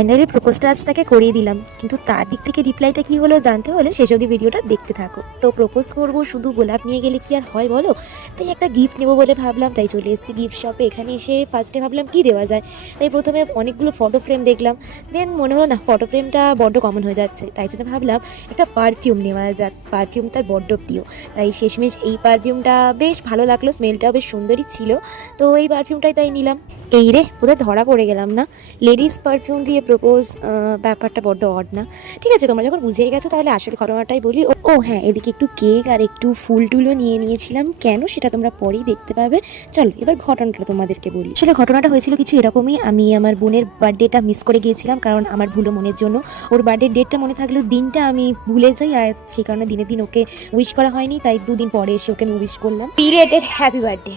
Finally প্রপোজটা আজ তাকে করিয়ে দিলাম, কিন্তু তার দিক থেকে রিপ্লাইটা কি হলো জানতে হলে শেষ অবধি ভিডিওটা দেখতে থাকো। তো প্রপোজ করব শুধু গোলাপ নিয়ে গেলে কি আর হয় বলো, তাই একটা গিফট নেবো বলে ভাবলাম, তাই চলে এসেছি গিফট শপে। এখানে এসে ফার্স্টে ভাবলাম কি দেওয়া যায়, তাই প্রথমে অনেকগুলো ফটো ফ্রেম দেখলাম, দেন মনে হলো না ফটো ফ্রেমটা বড্ড কমন হয়ে যাচ্ছে, তাই জন্য ভাবলাম একটা পারফিউম নেওয়া যাক। পারফিউম তার বড্ড প্রিয়, তাই শেষমেশ এই পারফিউমটা বেশ ভালো লাগলো, স্মেলটাও বেশ সুন্দরই ছিল, তো এই পারফিউমটাই তাই নিলাম। এই রে বোধহয় ধরা পড়ে গেলাম না, লেডিস পারফিউম দিয়ে প্রপোজ, ব্যাপারটা বড্ড অড না? ঠিক আছে, তোমরা যখন বুঝেই গেছো তাহলে আসলে ঘটনাটাই বলি। ও হ্যাঁ, এদিকে একটু কেক আর একটু ফুল টুলও নিয়ে নিয়েছিলাম, কেন সেটা তোমরা পরেই দেখতে পাবে। চলো এবার ঘটনাটা তোমাদেরকে বলি। আসলে ঘটনাটা হয়েছিল কিছু এরকমই, আমি আমার বোনের বার্থডেটা মিস করে গিয়েছিলাম, কারণ আমার ভুলো মনের জন্য। ওর বার্থডে ডেটটা মনে থাকলেও দিনটা আমি ভুলে যাই, আর সেই কারণে দিনের দিন ওকে উইশ করা হয়নি, তাই দুদিন পরে এসে ওকে উইশ করলাম, বিলেটেড হ্যাপি বার্থডে।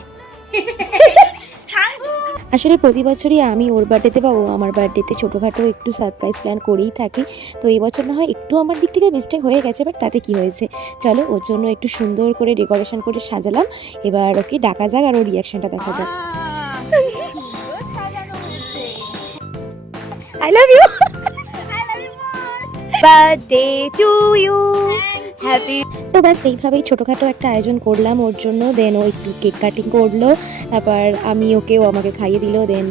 আসলে প্রতি বছরই আমি ওর বার্থডেতে বা ও আমার বার্থডেতে ছোটোখাটো একটু সারপ্রাইজ প্ল্যান করেই থাকি। তো এই বছর না হয় একটু আমার দিক থেকে মিস্টেক হয়ে গেছে, বাট তাতে কি হয়েছে, চলো ওর জন্য একটু সুন্দর করে ডেকোরেশন করে সাজালাম। এবার ওকে ডাকা যাক আর ওর রিয়াকশনটা দেখা যাক। I love you, birthday to you, happy. তো ব্যাস এইভাবেই ছোটোখাটো একটা আয়োজন করলাম ওর জন্য। দেন ও একটু কেক কাটিং করলো, তারপর আমি ওকে, ও আমাকে খাইয়ে দিল। দেন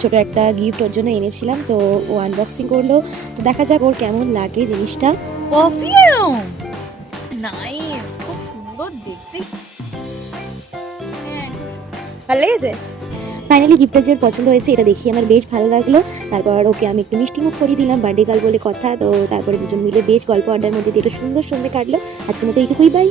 ছোটো একটা গিফট ওর জন্য এনেছিলাম, তো ও আনবক্সিং করলো। তো দেখা যাক ওর কেমন লাগে জিনিসটা। পারফিউম নাইস, খুব সুন্দর দেখতে। ভালো লেগেছে? ফাইনালি গিফটটা যে ওর পছন্দ হয়েছে এটা দেখি আমার বেশ ভালো লাগলো। তারপর ওকে আমি একটু মিষ্টি মুখ করিয়ে দিলাম, বার্থডে গার্ল বলে কথা। তো তারপরে দুজন মিলে বেশ গল্প আড্ডার মধ্যে দিয়ে একটু সুন্দর সন্ধে কাটলো। আজকের মতো এইটুকুই, বাই।